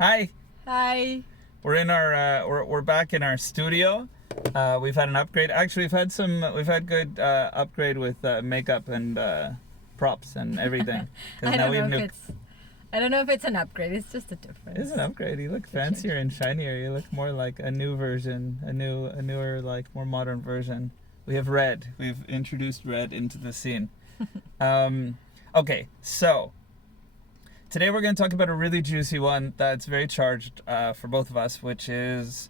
Hi. Hi. We're in our we're back in our studio. We've had an upgrade. Actually, we've had good upgrade with makeup and props and everything. 'Cause I now don't we have know if new. it's. I don't know if it's an upgrade. It's just a difference. It's an upgrade. You look fancier and shinier. You look more like a new version, a newer, like more modern version. We have red. We've introduced red into the scene. Okay, so today we're going to talk about a really juicy one that's very charged for both of us, which is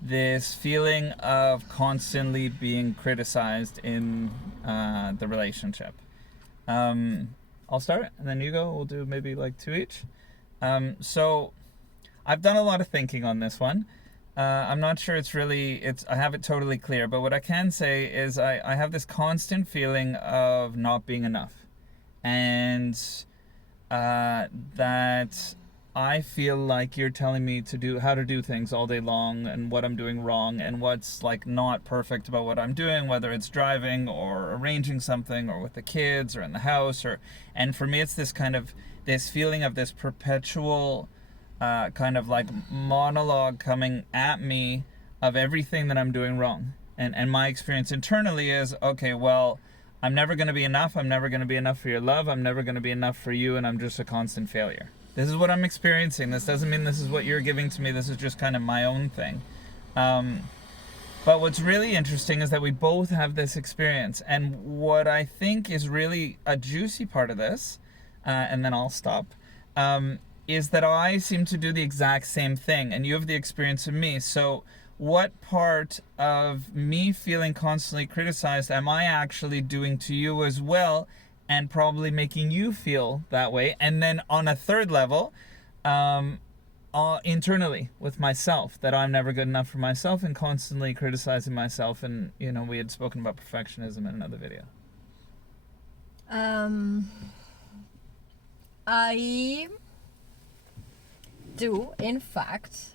this feeling of constantly being criticized in the relationship. I'll start, and then you go. We'll do maybe like two each. So I've done a lot of thinking on this one. I'm not sure I have it totally clear, but what I can say is I have this constant feeling of not being enough. And that I feel like you're telling me how to do things all day long, and what I'm doing wrong, and what's like not perfect about what I'm doing, whether it's driving or arranging something or with the kids or in the house, and for me it's this feeling of this perpetual kind of like monologue coming at me of everything that I'm doing wrong. And my experience internally is, okay, well, I'm never going to be enough. I'm never going to be enough for your love. I'm never going to be enough for you, and I'm just a constant failure. This is what I'm experiencing. This doesn't mean this is what you're giving to me. This is just kind of my own thing. But what's really interesting is that we both have this experience. And what I think is really a juicy part of this, and then I'll stop, is that I seem to do the exact same thing, and you have the experience of me. So what part of me feeling constantly criticized am I actually doing to you as well, and probably making you feel that way? And then on a third level, internally with myself, that I'm never good enough for myself, and constantly criticizing myself. And we had spoken about perfectionism in another video. I do, in fact,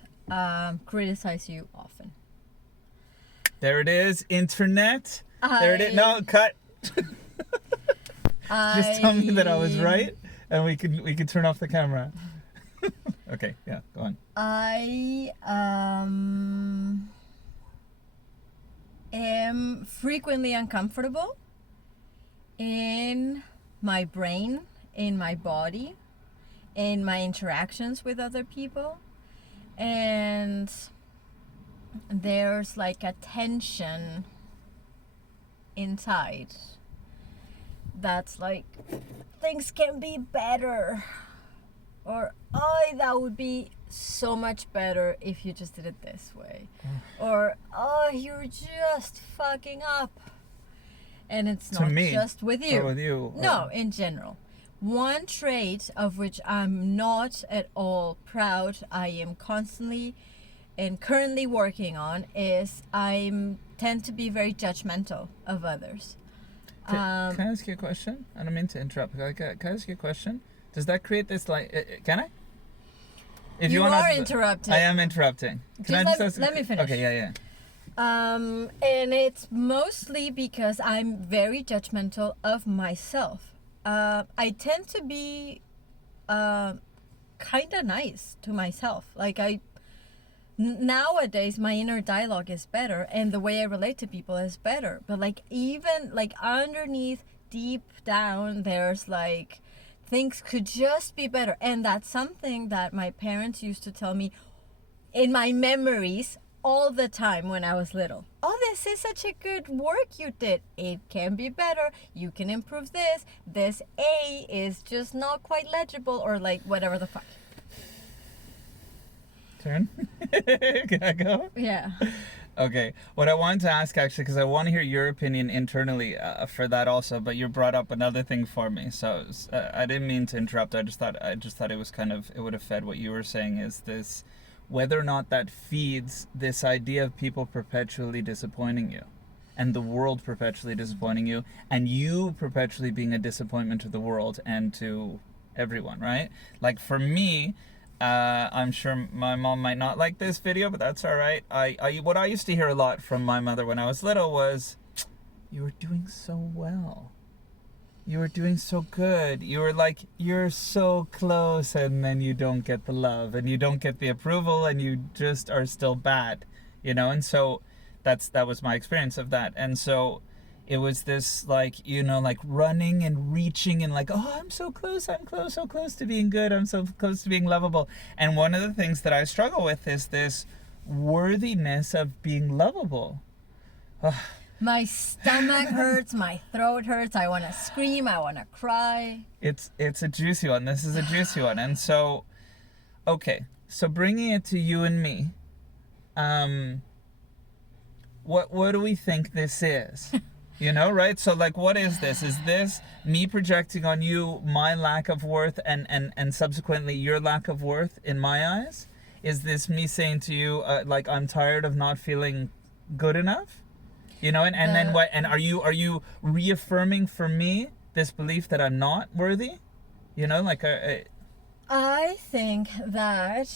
criticize you often. There it is, internet. There it is. No, cut. Just tell me that I was right, and we could turn off the camera. Okay, yeah, go on. I am frequently uncomfortable in my brain, in my body, in my interactions with other people. And there's like a tension inside that's like, things can be better, or that would be so much better if you just did it this way, or you're just fucking up. And it's not just with you. Or with you. No, in general. One trait of which I'm not at all proud, I am constantly and currently working on, is I tend to be very judgmental of others. Can I ask you a question? I don't mean to interrupt. Can I ask you a question? Does that create this like? Can I? If you want are interrupting. I am interrupting. Let me finish. Okay, yeah. And it's mostly because I'm very judgmental of myself. I tend to be kind of nice to myself. Like nowadays my inner dialogue is better, and the way I relate to people is better. But like, even like underneath, deep down, there's like, things could just be better. And that's something that my parents used to tell me in my memories all the time when I was little. Oh, this is such a good work you did. It can be better. You can improve this. This A is just not quite legible, or like whatever the fuck. Turn. Can I go? Yeah. Okay. What I wanted to ask, actually, because I want to hear your opinion internally for that also, but you brought up another thing for me. So I didn't mean to interrupt. I just thought it was it would have fed what you were saying, is this, whether or not that feeds this idea of people perpetually disappointing you, and the world perpetually disappointing you, and you perpetually being a disappointment to the world and to everyone, right? Like for me, I'm sure my mom might not like this video, but that's all right. What I used to hear a lot from my mother when I was little was, "You were doing so well. you were doing so good. You were like, you're so close, and then you don't get the love, and you don't get the approval, and you just are still bad, you know? And so that was my experience of that. And so it was this, like, you know, like running and reaching and like, oh, I'm so close, so close to being good, I'm so close to being lovable. And one of the things that I struggle with is this worthiness of being lovable. My stomach hurts, my throat hurts, I want to scream, I want to cry. It's a juicy one. This is a juicy one. And so, okay, so bringing it to you and me, what do we think this is? You know, right? So, like, what is this? Is this me projecting on you my lack of worth and subsequently your lack of worth in my eyes? Is this me saying to you, like, I'm tired of not feeling good enough? You know, and then what? And are you reaffirming for me this belief that I'm not worthy? You know, like I think that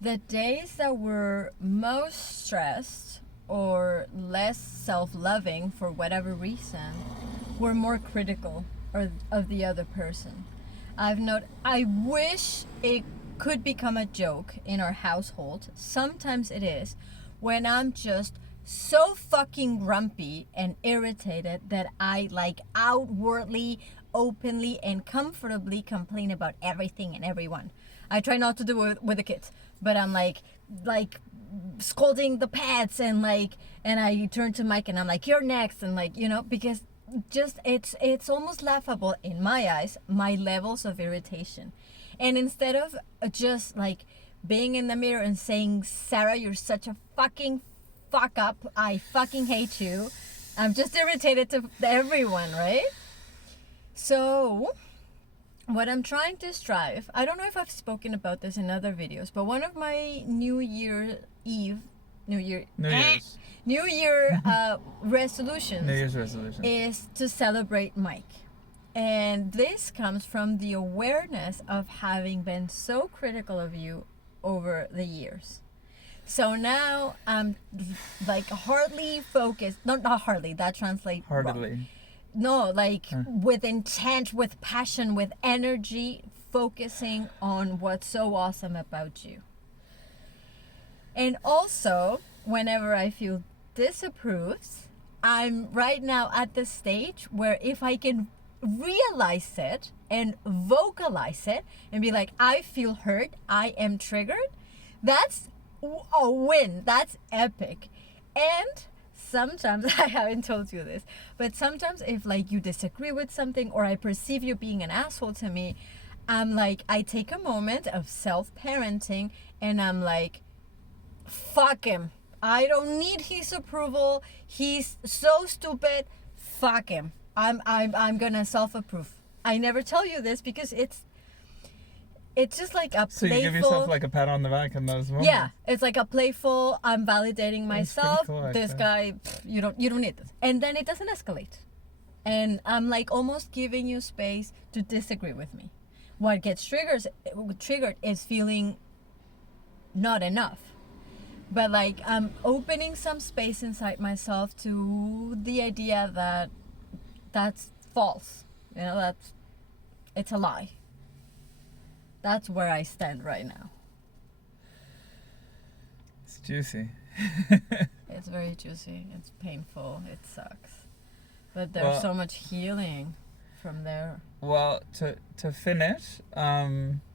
the days that we're most stressed or less self-loving for whatever reason, we're more critical of the other person. I wish it could become a joke in our household. Sometimes it is, when I'm just so fucking grumpy and irritated that I like outwardly, openly, and comfortably complain about everything and everyone. I try not to do it with the kids, but I'm like scolding the pets and I turn to Mike and I'm like, you're next, and like, you know, because just it's almost laughable in my eyes, my levels of irritation. And instead of just like being in the mirror and saying, Sarah, you're such a fucking fuck up, I fucking hate you, I'm just irritated to everyone, right? So what I'm trying to strive, I don't know if I've spoken about this in other videos, but one of my New Year's resolutions is to celebrate Mike. And this comes from the awareness of having been so critical of you over the years. So now I'm like hardly focused, not hardly, that translates heartedly wrong. No, like with intent, with passion, with energy, focusing on what's so awesome about you. And also, whenever I feel disapproved, I'm right now at the stage where if I can realize it and vocalize it and be like, I feel hurt, I am triggered, that's a win. That's epic. And sometimes, I haven't told you this, but sometimes if like you disagree with something or I perceive you being an asshole to me, I'm like, I take a moment of self-parenting and I'm like, fuck him. I don't need his approval. He's so stupid. Fuck him. I'm gonna self-approve. I never tell you this because it's just like a so playful... you give yourself like a pat on the back in those moments. Yeah, it's like a playful, I'm validating myself. Cool, this guy, you don't need this. And then it doesn't escalate. And I'm like almost giving you space to disagree with me. What gets triggered is feeling not enough. But like I'm opening some space inside myself to the idea that that's false. You know, it's a lie. That's where I stand right now. It's juicy. It's very juicy. It's painful. It sucks. But there's so much healing from there. Well, to finish,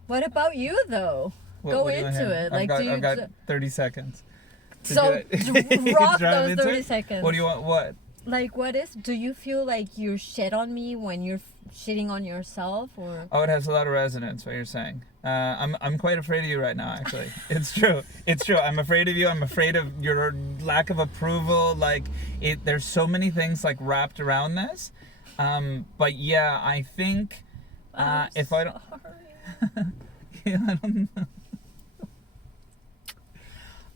what about you though? Go into it. I've got 30 seconds. So rock those 30 seconds. What do you want? What? Like, do you feel like you shit on me when you're shitting on yourself, or? Oh, it has a lot of resonance, what you're saying. I'm quite afraid of you right now, actually. It's true. It's true. I'm afraid of you. I'm afraid of your lack of approval. Like, there's so many things, like, wrapped around this. But, yeah, I think if I don't... Yeah, I don't know.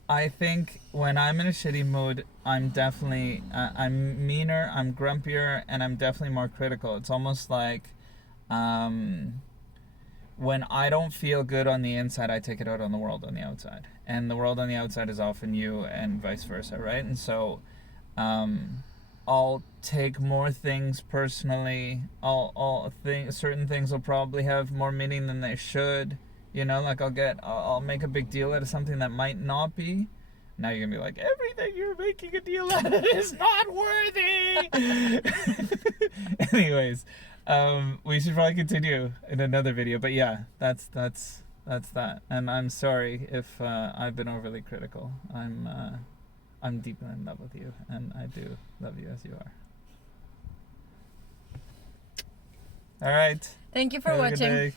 I think when I'm in a shitty mood, I'm definitely, I'm meaner, I'm grumpier, and I'm definitely more critical. It's almost like when I don't feel good on the inside, I take it out on the world on the outside. And the world on the outside is often you and vice versa, right? And so I'll take more things personally. Certain things will probably have more meaning than they should. You know, like I'll make a big deal out of something that might not be. Now you're gonna be like, everything you're making a deal out of is not worthy. Anyways, we should probably continue in another video. But yeah, that's that. And I'm sorry if I've been overly critical. I'm deeply in love with you, and I do love you as you are. All right. Thank you for Have a good watching. day.